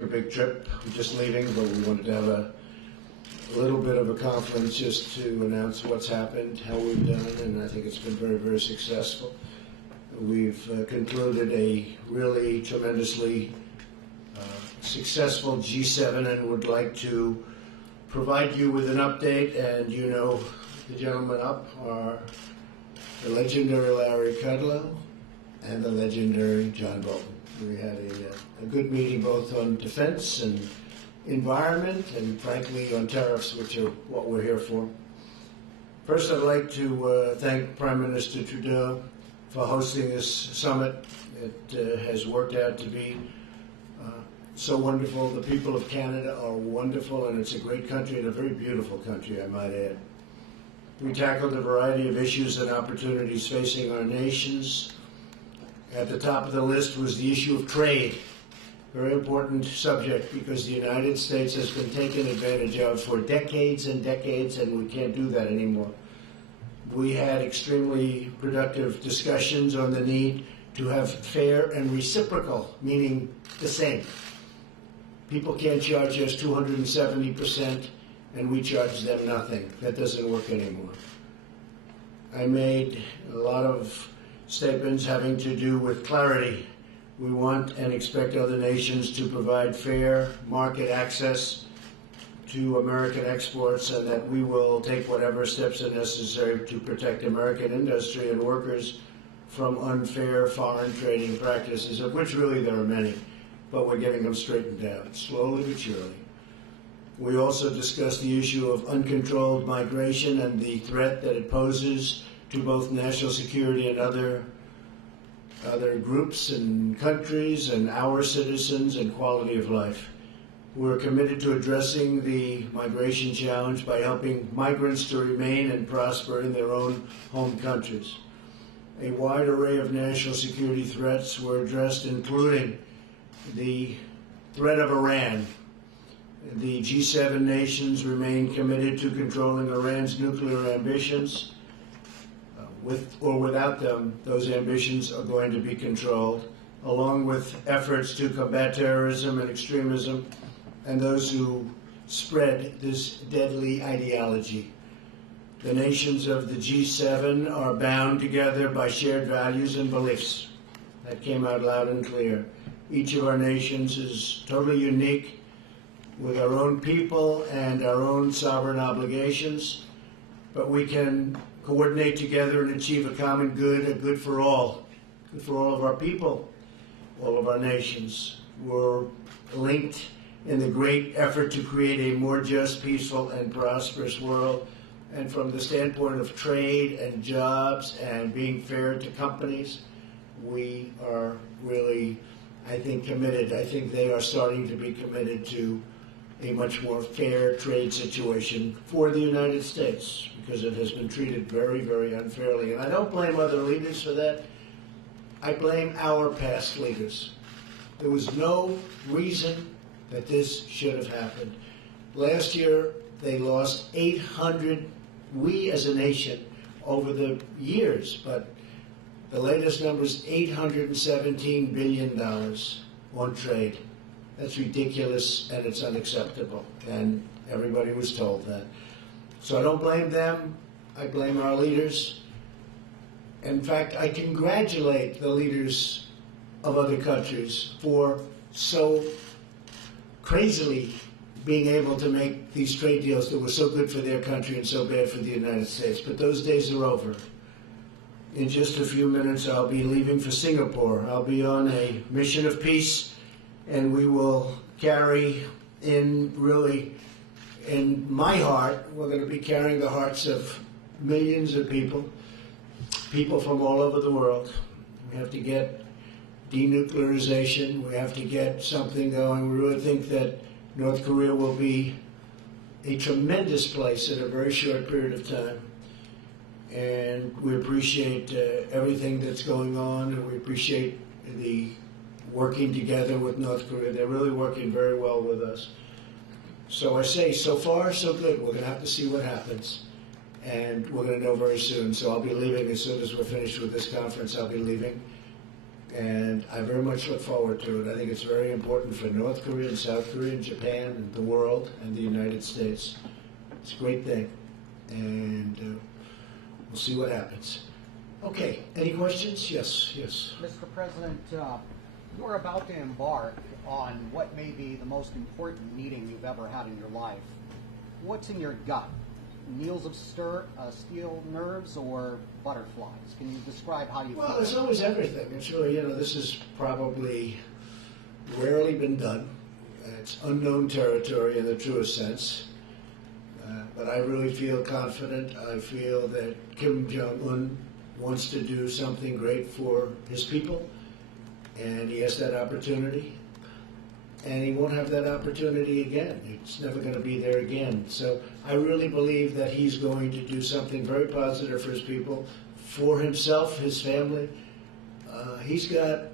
A big trip. I'm just leaving, but we wanted to have a little bit of a conference just to announce what's happened, how we've done, and I think it's been very, very successful. We've concluded a really tremendously successful G7 and would like to provide you with an update. And you know, the gentlemen up are the legendary Larry Kudlow and the legendary John Bolton. We had a good meeting both on defense and environment and, frankly, on tariffs, which are what we're here for. First, I'd like to thank Prime Minister Trudeau for hosting this summit. It has worked out to be so wonderful. The people of Canada are wonderful, and it's a great country and a very beautiful country, I might add. We tackled a variety of issues and opportunities facing our nations. At the top of the list was the issue of trade, very important subject because the United States has been taken advantage of for decades and decades, and we can't do that anymore. We had extremely productive discussions on the need to have fair and reciprocal, meaning the same. People can't charge us 270% and we charge them nothing. That doesn't work anymore. I made a lot of statements having to do with clarity. We want and expect other nations to provide fair market access to American exports, and that we will take whatever steps are necessary to protect American industry and workers from unfair foreign trading practices, of which really there are many, but we're getting them straightened out, slowly but surely. We also discussed the issue of uncontrolled migration and the threat that it poses to both national security and other groups and countries and our citizens and quality of life. We're committed to addressing the migration challenge by helping migrants to remain and prosper in their own home countries. A wide array of national security threats were addressed, including the threat of Iran. The G7 nations remain committed to controlling Iran's nuclear ambitions. With or without them, those ambitions are going to be controlled, along with efforts to combat terrorism and extremism and those who spread this deadly ideology. The nations of the G7 are bound together by shared values and beliefs. That came out loud and clear. Each of our nations is totally unique with our own people and our own sovereign obligations, but we can coordinate together and achieve a common good, a good for all of our people, all of our nations. We're linked in the great effort to create a more just, peaceful, and prosperous world. And from the standpoint of trade and jobs and being fair to companies, we are really, I think, committed. I think they are starting to be committed to a much more fair trade situation for the United States, because it has been treated very, very unfairly. And I don't blame other leaders for that. I blame our past leaders. There was no reason that this should have happened. Last year, they lost 800, we as a nation, over the years, but the latest number is $817 billion on trade. That's ridiculous, and it's unacceptable, and everybody was told that. So I don't blame them. I blame our leaders. In fact, I congratulate the leaders of other countries for so crazily being able to make these trade deals that were so good for their country and so bad for the United States. But those days are over. In just a few minutes, I'll be leaving for Singapore. I'll be on a mission of peace, and we will carry in, really, in my heart, we're going to be carrying the hearts of millions of people from all over the world. We have to get denuclearization. We have to get something going. We really think that North Korea will be a tremendous place in a very short period of time. And we appreciate everything that's going on, and we appreciate the working together with North Korea. They're really working very well with us. So I say, so far, so good. We're going to have to see what happens, and we're going to know very soon. So I'll be leaving as soon as we're finished with this conference. I'll be leaving. And I very much look forward to it. I think it's very important for North Korea and South Korea and Japan and the world and the United States. It's a great thing. And we'll see what happens. Okay, any questions? Yes, yes. Mr. President, you're about to embark on what may be the most important meeting you've ever had in your life. What's in your gut? Needles of steel nerves or butterflies? Can you describe how you feel? Well, there's always everything. It's really, this has probably rarely been done. It's unknown territory in the truest sense. But I really feel confident. I feel that Kim Jong Un wants to do something great for his people, and he has that opportunity. And he won't have that opportunity again. It's never going to be there again. So I really believe that he's going to do something very positive for his people, for himself, his family. He's got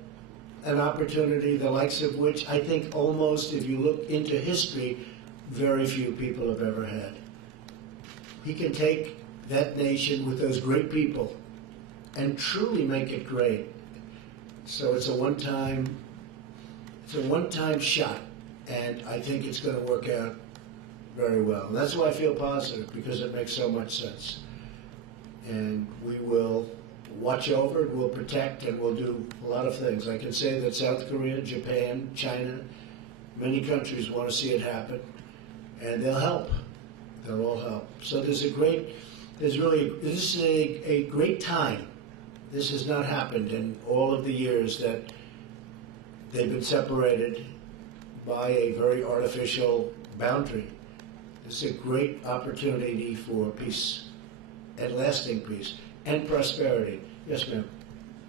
an opportunity the likes of which I think almost, if you look into history, very few people have ever had. He can take that nation with those great people and truly make it great. So it's a one-time shot, and I think it's going to work out very well. And that's why I feel positive, because it makes so much sense. And we will watch over it, we'll protect, and we'll do a lot of things. I can say that South Korea, Japan, China, many countries want to see it happen, and they'll help. They'll all help. So this is a great time. This has not happened in all of the years that they've been separated by a very artificial boundary. This is a great opportunity for peace and lasting peace and prosperity. Yes, ma'am.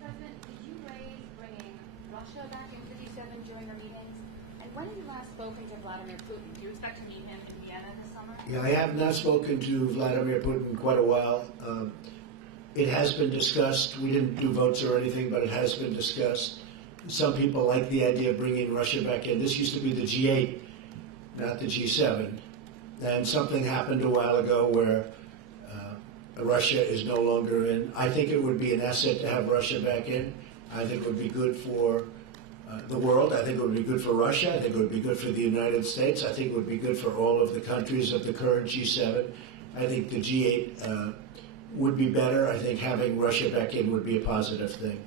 President, did you raise bringing Russia back into G7 during your meetings? And when have you last spoken to Vladimir Putin? Do you expect to meet him in Vienna this summer? Yeah, I have not spoken to Vladimir Putin in quite a while. It has been discussed. We didn't do votes or anything, but it has been discussed. Some people like the idea of bringing Russia back in. This used to be the G8, not the G7. And something happened a while ago where Russia is no longer in. I think it would be an asset to have Russia back in. I think it would be good for the world. I think it would be good for Russia. I think it would be good for the United States. I think it would be good for all of the countries of the current G7. I think the G8 would be better. I think having Russia back in would be a positive thing.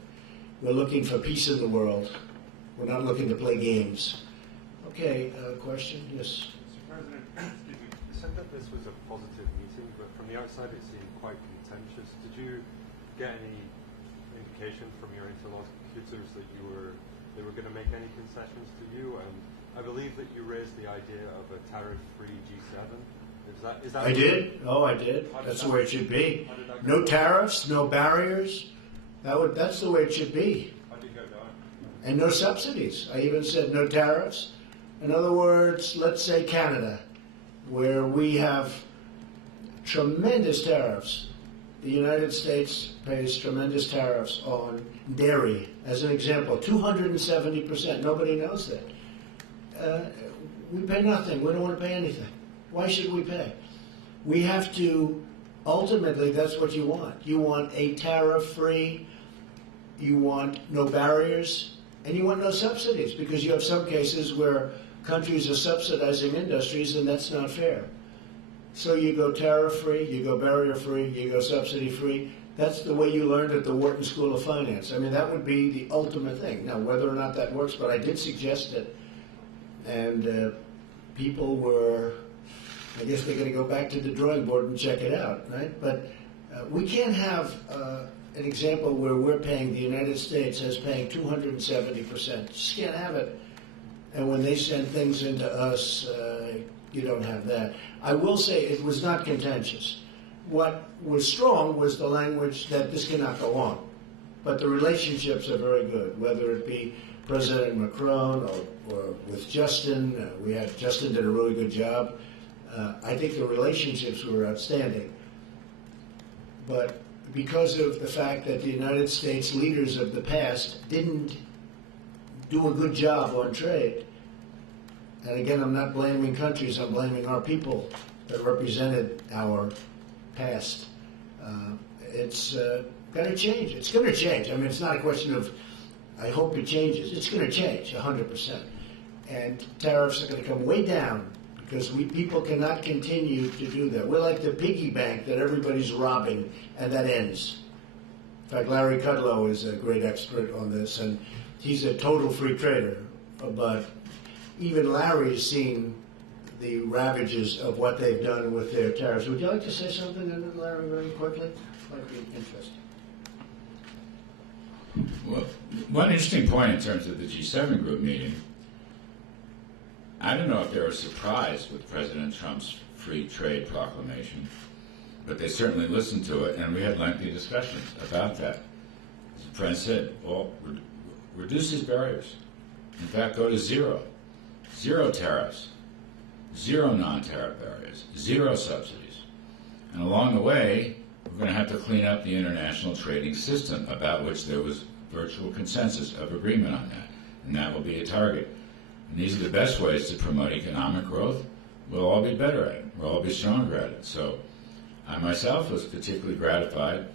We're looking for peace in the world. We're not looking to play games. Okay, question? Yes. Mr. President, excuse me. You said that this was a positive meeting, but from the outside it seemed quite contentious. Did you get any indication from your interlocutors that they were going to make any concessions to you? And I believe that you raised the idea of a tariff-free G7. Is that? I did. Oh, I did. That's the way it should be. No tariffs, no barriers. That's the way it should be. How did it go down? And no subsidies. I even said no tariffs. In other words, let's say Canada, where we have tremendous tariffs. The United States pays tremendous tariffs on dairy, as an example, 270%. Nobody knows that. We pay nothing. We don't want to pay anything. Why should we pay? We have to, ultimately, that's what you want. You want a tariff-free, you want no barriers, and you want no subsidies, because you have some cases where countries are subsidizing industries, and that's not fair. So you go tariff-free, you go barrier-free, you go subsidy-free. That's the way you learned at the Wharton School of Finance. I mean, that would be the ultimate thing. Now, whether or not that works, but I did suggest it, and people were, I guess they're going to go back to the drawing board and check it out, right? But we can't have an example where we're paying, the United States is paying 270%. Just can't have it. And when they send things into us, you don't have that. I will say it was not contentious. What was strong was the language that this cannot go on. But the relationships are very good, whether it be President Macron or with Justin. Justin did a really good job. I think the relationships were outstanding. But because of the fact that the United States leaders of the past didn't do a good job on trade, and again, I'm not blaming countries, I'm blaming our people that represented our past. It's got to change. It's going to change. I mean, it's not a question of I hope it changes. It's going to change 100%. And tariffs are going to come way down because people cannot continue to do that. We're like the piggy bank that everybody's robbing, and that ends. In fact, Larry Kudlow is a great expert on this, and he's a total free trader. But even Larry's seen the ravages of what they've done with their tariffs. Would you like to say something, Larry, very quickly? Might be interesting. Well, one interesting point in terms of the G7 group meeting, I don't know if they were surprised with President Trump's free trade proclamation, but they certainly listened to it, and we had lengthy discussions about that. As the President said, well, reduce these barriers. In fact, go to zero. Zero tariffs. Zero non-tariff barriers. Zero subsidies. And along the way, we're going to have to clean up the international trading system, about which there was virtual consensus of agreement on that. And that will be a target. And these are the best ways to promote economic growth. We'll all be better at it. We'll all be stronger at it. So I myself was particularly gratified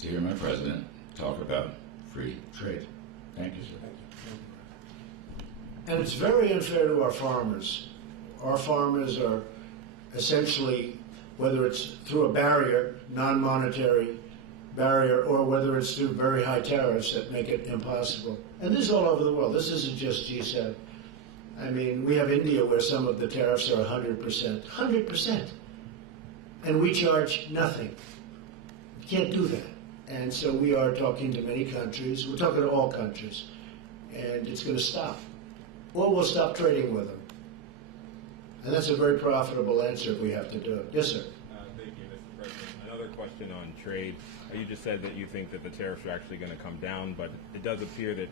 to hear my president talk about free trade. Thank you, sir. And it's very unfair to our farmers. Our farmers are essentially, whether it's through a barrier, non-monetary barrier, or whether it's through very high tariffs that make it impossible. And this is all over the world. This isn't just G7. I mean, we have India where some of the tariffs are 100%. 100%. And we charge nothing. You can't do that. And so we are talking to many countries. We're talking to all countries. And it's going to stop. Or we'll stop trading with them. And that's a very profitable answer if we have to do it. Yes, sir. Thank you, Mr. President. Another question on trade. You just said that you think that the tariffs are actually going to come down, but it does appear that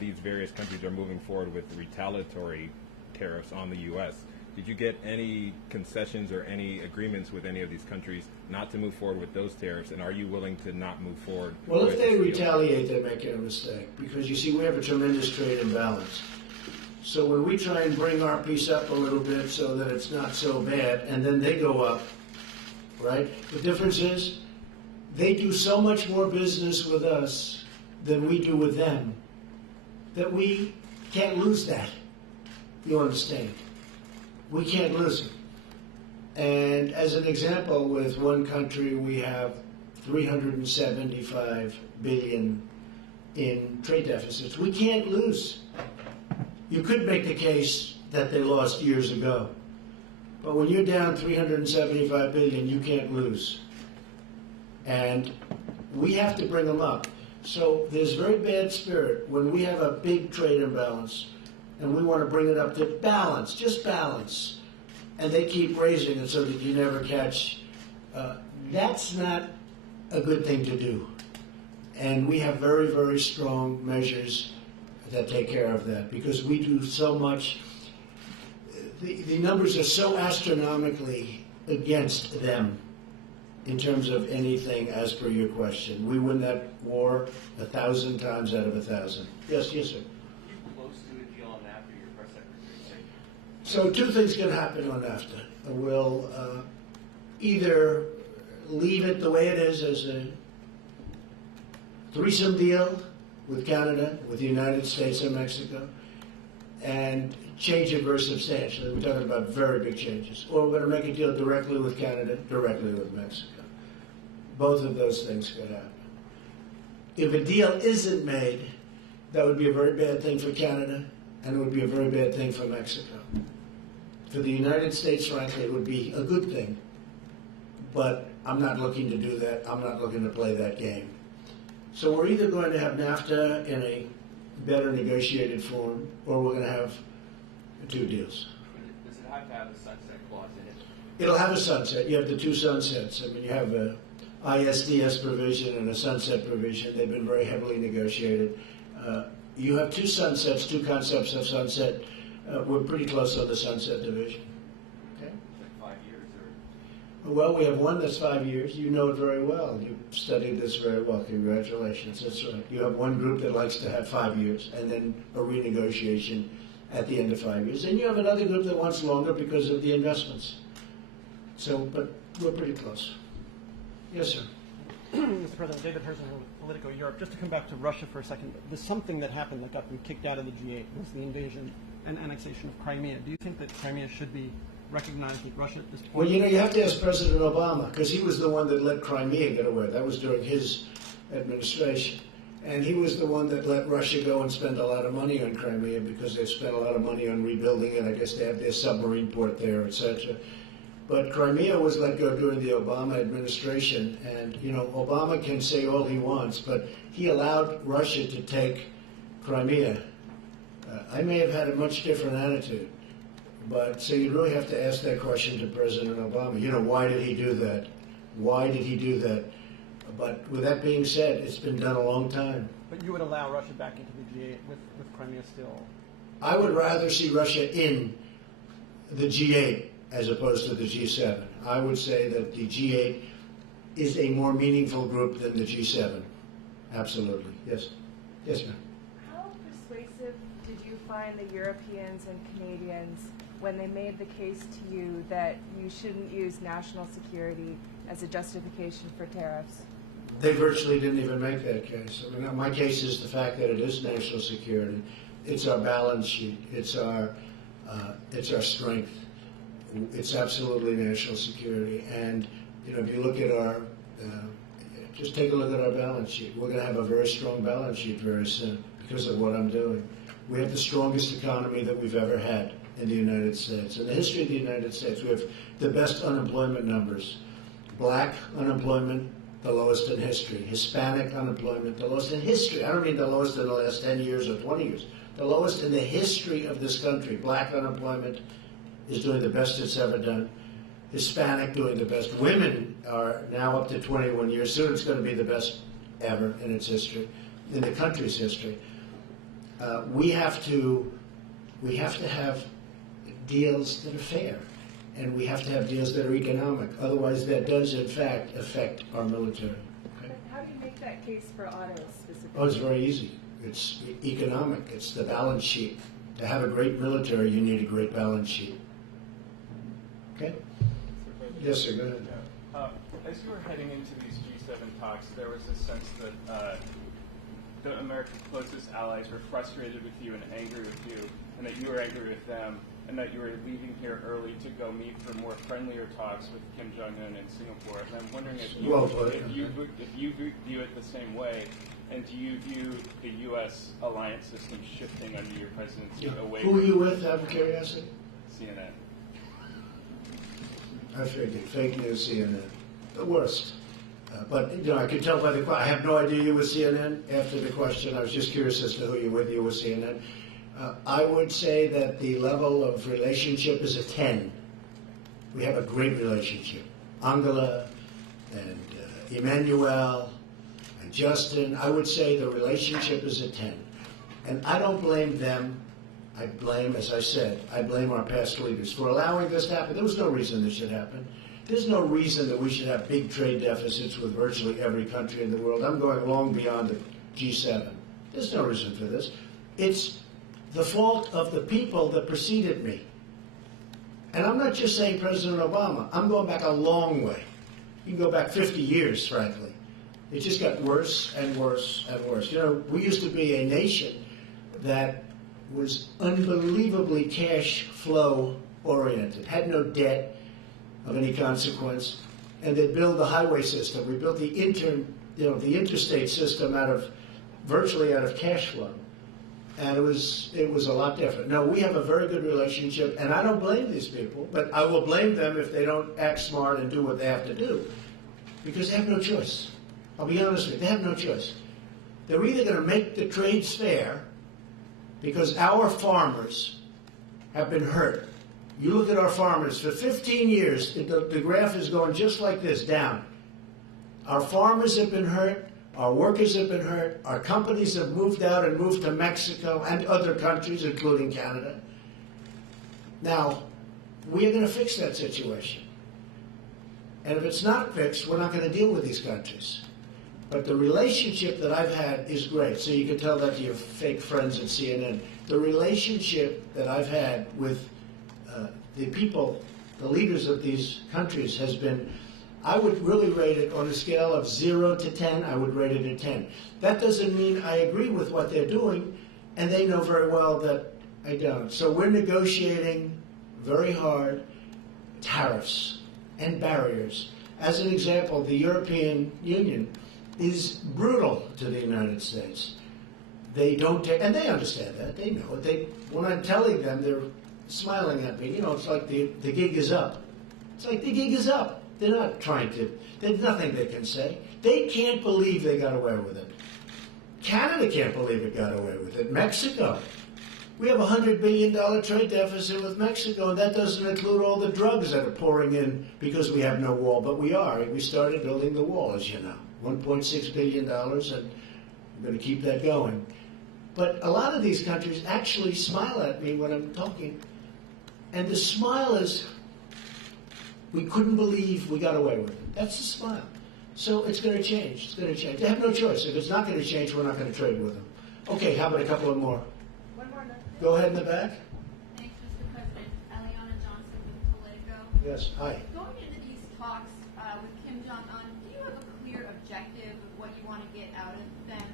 these various countries are moving forward with retaliatory tariffs on the U.S. Did you get any concessions or any agreements with any of these countries not to move forward with those tariffs, and are you willing to not move forward? Well, if they retaliate, they're making a mistake, because you see, we have a tremendous trade imbalance. So when we try and bring our piece up a little bit so that it's not so bad, and then they go up, right? The difference is they do so much more business with us than we do with them that we can't lose that. You understand? We can't lose it. And as an example, with one country, we have $375 billion in trade deficits. We can't lose. You could make the case that they lost years ago. But when you're down $375 billion, you can't lose. And we have to bring them up. So there's very bad spirit when we have a big trade imbalance and we want to bring it up to balance, just balance. And they keep raising it so that you never catch. That's not a good thing to do. And we have very, very strong measures that take care of that, because we do so much. The numbers are so astronomically against them in terms of anything, as per your question. We win that war 1,000 times out of 1,000. Yes, yes, sir. Are you close to a deal on NAFTA, your press secretary? So two things can happen on NAFTA. We'll either leave it the way it is as a threesome deal with Canada, with the United States and Mexico, and change it very substantially. We're talking about very big changes. Or we're going to make a deal directly with Canada, directly with Mexico. Both of those things could happen. If a deal isn't made, that would be a very bad thing for Canada, and it would be a very bad thing for Mexico. For the United States, frankly, it would be a good thing. But I'm not looking to do that. I'm not looking to play that game. So we're either going to have NAFTA in a better negotiated form, or we're going to have two deals. Does it have to have a sunset clause in it? It'll have a sunset. You have the two sunsets. I mean, you have a ISDS provision and a sunset provision. They've been very heavily negotiated. You have two sunsets, two concepts of sunset. We're pretty close on the sunset division. Okay? Like 5 years, or? Well, we have one that's 5 years. You know it very well. You've studied this very well. Congratulations. That's right. You have one group that likes to have 5 years, and then a renegotiation at the end of 5 years. And you have another group that wants longer because of the investments. So, but we're pretty close. Yes, sir. Mr. President, David Herson from Politico Europe. Just to come back to Russia for a second, there's something that happened that got them kicked out of the G8. Was the invasion and annexation of Crimea. Do you think that Crimea should be recognized with Russia at this point? Well, you have to ask President Obama, because he was the one that let Crimea get away. That was during his administration. And he was the one that let Russia go and spend a lot of money on Crimea, because they spent a lot of money on rebuilding it. I guess they have their submarine port there, etc. But Crimea was let go during the Obama administration. And, Obama can say all he wants, but he allowed Russia to take Crimea. I may have had a much different attitude. But so you really have to ask that question to President Obama. Why did he do that? Why did he do that? But with that being said, it's been done a long time. But you would allow Russia back into the G8 with Crimea still? I would rather see Russia in the G8 as opposed to the G7. I would say that the G8 is a more meaningful group than the G7. Absolutely. Yes. Yes, ma'am. How persuasive did you find the Europeans and Canadians when they made the case to you that you shouldn't use national security as a justification for tariffs? They virtually didn't even make that case. I mean, my case is the fact that it is national security. It's our balance sheet. It's our strength. It's absolutely national security. And if you look at just take a look at our balance sheet. We're going to have a very strong balance sheet very soon because of what I'm doing. We have the strongest economy that we've ever had in the United States. In the history of the United States, we have the best unemployment numbers. Black unemployment, the lowest in history. Hispanic unemployment, the lowest in history. I don't mean the lowest in the last 10 years or 20 years. The lowest in the history of this country. Black unemployment is doing the best it's ever done. Hispanic doing the best. Women are now up to 21 years. Soon it's going to be the best ever in its history, in the country's history. We have to have deals that are fair, and we have to have deals that are economic. Otherwise, that does, in fact, affect our military. Okay? But how do you make that case for autos specifically? Oh, it's very easy. It's economic. It's the balance sheet. To have a great military, you need a great balance sheet. Okay? Yes, sir. Go ahead. As you were heading into these G7 talks, there was a sense that the America's closest allies were frustrated with you and angry with you, and that you were angry with them, and that you were leaving here early to go meet for more friendlier talks with Kim Jong Un in Singapore. And I'm wondering if you view it the same way, and do you view the U.S. alliance system shifting under your presidency away from... Who are you with, out of curiosity? CNN. I figured. Fake news, CNN. The worst. But, I could tell by the question. I have no idea you were CNN after the question. I was just curious as to who you were with. You were CNN. I would say that the level of relationship is a 10. We have a great relationship. Angela and Emmanuel and Justin, I would say the relationship is a 10. And I don't blame them. I blame, as I said, I blame our past leaders for allowing this to happen. There was no reason this should happen. There's no reason that we should have big trade deficits with virtually every country in the world. I'm going long beyond the G7. There's no reason for this. It's the fault of the people that preceded me. And I'm not just saying President Obama. I'm going back a long way. You can go back 50 years, frankly. It just got worse and worse and worse. We used to be a nation that was unbelievably cash flow oriented, had no debt of any consequence, and they built the highway system. We built the interstate system virtually out of cash flow, and it was a lot different. No, we have a very good relationship, and I don't blame these people, but I will blame them if they don't act smart and do what they have to do, because they have no choice. I'll be honest with you, they have no choice. They're either going to make the trades fair, because our farmers have been hurt. You look at our farmers, for 15 years, the graph is going just like this, down. Our farmers have been hurt, our workers have been hurt, our companies have moved out and moved to Mexico and other countries, including Canada. Now, we are going to fix that situation. And if it's not fixed, we're not going to deal with these countries. But the relationship that I've had is great. So you can tell that to your fake friends at CNN. The relationship that I've had with the people, the leaders of these countries has been, I would really rate it on a scale of 0 to 10, I would rate it a 10. That doesn't mean I agree with what they're doing, and they know very well that I don't. So we're negotiating very hard tariffs and barriers. As an example, the European Union is brutal to the United States. They don't take, and they understand that, they know it. When I'm telling them, they're smiling at me. You know, it's like the gig is up. It's like the gig is up. They're not trying to, there's nothing they can say. They can't believe they got away with it. Canada can't believe it got away with it. Mexico. We have a $100 billion trade deficit with Mexico, and that doesn't include all the drugs that are pouring in because we have no wall, but we are. We started building the wall, as you know. $1.6 billion, and we're going to keep that going. But a lot of these countries actually smile at me when I'm talking, and the smile is, we couldn't believe we got away with it. That's the smile. So it's going to change. It's going to change. They have no choice. If it's not going to change, we're not going to trade with them. Okay, how about a couple of more? One more. Go ahead in the back. Thanks, Mr. President. Eliana Johnson with Politico. Yes, hi. Going into these talks with Kim Jong Un, do you have a clear objective of what you want to get out of them?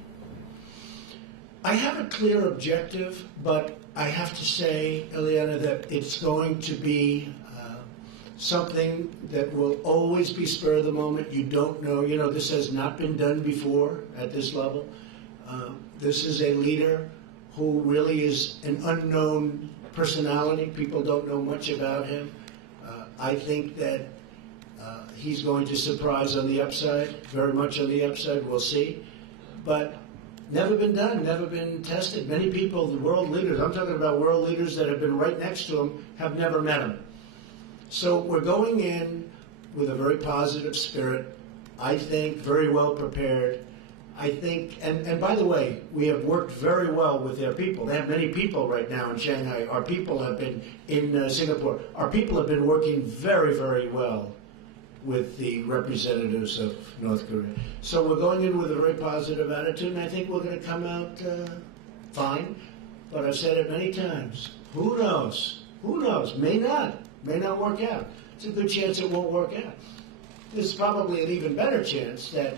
I have a clear objective, but I have to say, Eliana, that it's going to be something that will always be spur of the moment. You don't know. You know, this has not been done before at this level. This is a leader who really is an unknown personality. People don't know much about him. I think that he's going to surprise on the upside, very much on the upside. We'll see. But never been done, never been tested. Many people, the world leaders, I'm talking about world leaders that have been right next to him, have never met him. So we're going in with a very positive spirit, I think, very well prepared. I think, and by the way, we have worked very well with their people. They have many people right now in Shanghai. Our people have been in Singapore. Our people have been working very, very well with the representatives of North Korea. So we're going in with a very positive attitude, and I think we're going to come out fine. But I've said it many times. Who knows? Who knows? May not work out. It's a good chance it won't work out. There's probably an even better chance that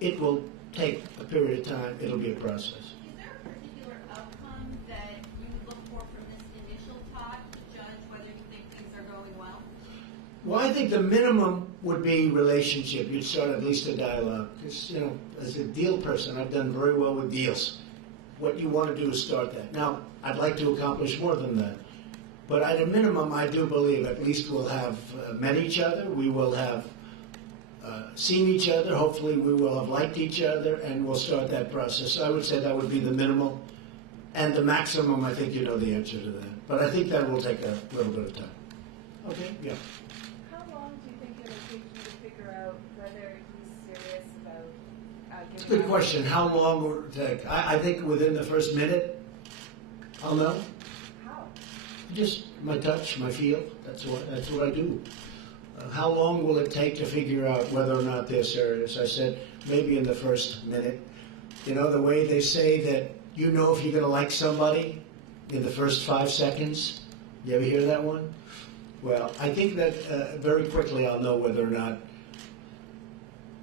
it will take a period of time. It'll be a process. Is there a particular outcome that you would look for from this initial talk to judge whether you think things are going well? Well, I think the minimum would be relationship. You'd start at least a dialogue. Because, you know, as a deal person, I've done very well with deals. What you want to do is start that. Now, I'd like to accomplish more than that. But at a minimum, I do believe at least we'll have met each other. We will have seen each other. Hopefully, we will have liked each other, and we'll start that process. So I would say that would be the minimal. And the maximum, I think you know the answer to that. But I think that will take a little bit of time. Okay? Yeah. How long do you think it'll take you to figure out whether he's serious about It's a giving good question. How long will it take? I think within the first minute, I'll know. How? Just my touch, my feel. That's what I do. How long will it take to figure out whether or not they're serious? I said maybe in the first minute. You know, the way they say that you know if you're going to like somebody in the first 5 seconds. You ever hear that one? Well, I think that very quickly I'll know whether or not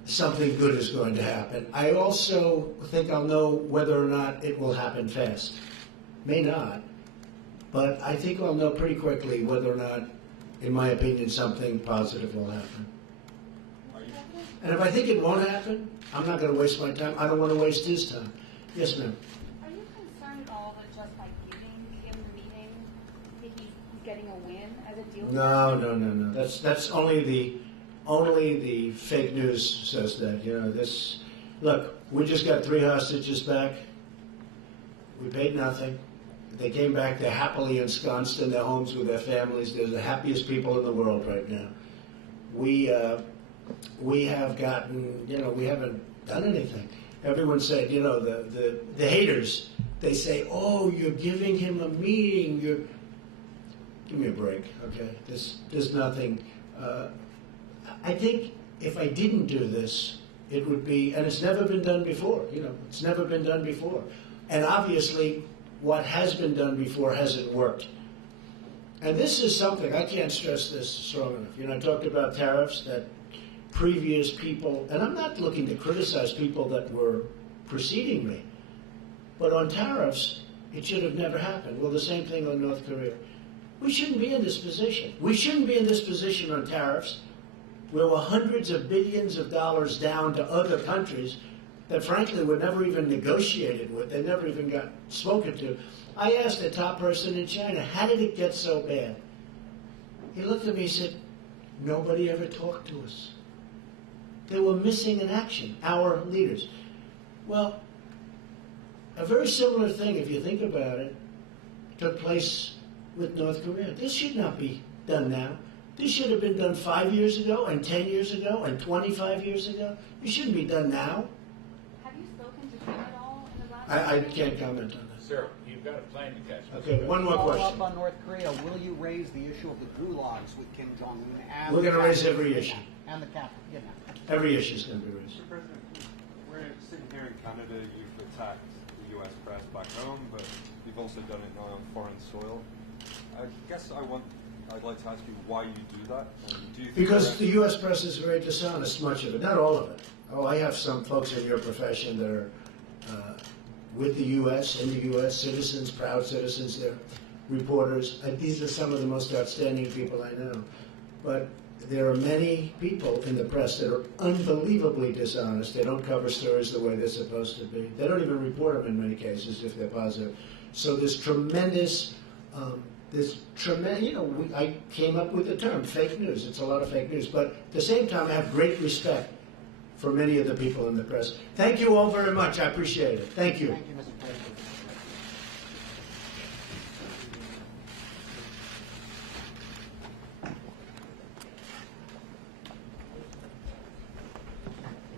something good is going to happen. I also think I'll know whether or not it will happen fast. May not. But I think I'll know pretty quickly whether or not, in my opinion, something positive will happen. And if I think it won't happen, I'm not going to waste my time. I don't want to waste his time. Yes, ma'am. Are you concerned at all that just by giving him the meeting, that he's getting a win as a deal? No. That's only the fake news says that. You know, this. Look, we just got 3 hostages back. We paid nothing. They came back. They're happily ensconced in their homes with their families. They're the happiest people in the world right now. We have gotten. You know, we haven't done anything. Everyone said, you know, the haters. They say, oh, you're giving him a meeting. Give me a break, okay? There's nothing. I think if I didn't do this, it would be, and it's never been done before. You know, it's never been done before, and obviously, what has been done before hasn't worked. And this is something I can't stress this strong enough. You know, I talked about tariffs. That previous people, and I'm not looking to criticize people that were preceding me, but on tariffs, it should have never happened. Well, the same thing on North Korea. We shouldn't be in this position. We shouldn't be in this position on tariffs, where we're hundreds of billions of dollars down to other countries that frankly were never even negotiated with. They never even got spoken to. I asked the top person in China, how did it get so bad? He looked at me and said, nobody ever talked to us. They were missing in action, our leaders. Well, a very similar thing, if you think about it, took place with North Korea. This should not be done now. This should have been done 5 years ago, and 10 years ago, and 25 years ago. It shouldn't be done now. Have you spoken to him at all in the last I can't comment on that. Sir, you've got a plane to catch. Okay, one more Follow question. up on North Korea. Will you raise the issue of the gulags with Kim Jong Un? And We're going to the raise capital every issue. and the capital. Every issue is going to be raised. Mr. President, we're sitting here in Canada, you've attacked the US press back home, but you've also done it now on foreign soil. I guess I'd like to ask you why you do that. Do you think Because the U.S. press is very dishonest, much of it, not all of it. Oh, I have some folks in your profession that are with the U.S., in the U.S., citizens, proud citizens, they're reporters. These are some of the most outstanding people I know. But there are many people in the press that are unbelievably dishonest. They don't cover stories the way they're supposed to be. They don't even report them in many cases if they're positive. So there's tremendous, I came up with the term, fake news. It's a lot of fake news. But at the same time, I have great respect for many of the people in the press. Thank you all very much. I appreciate it. Thank you. Thank you.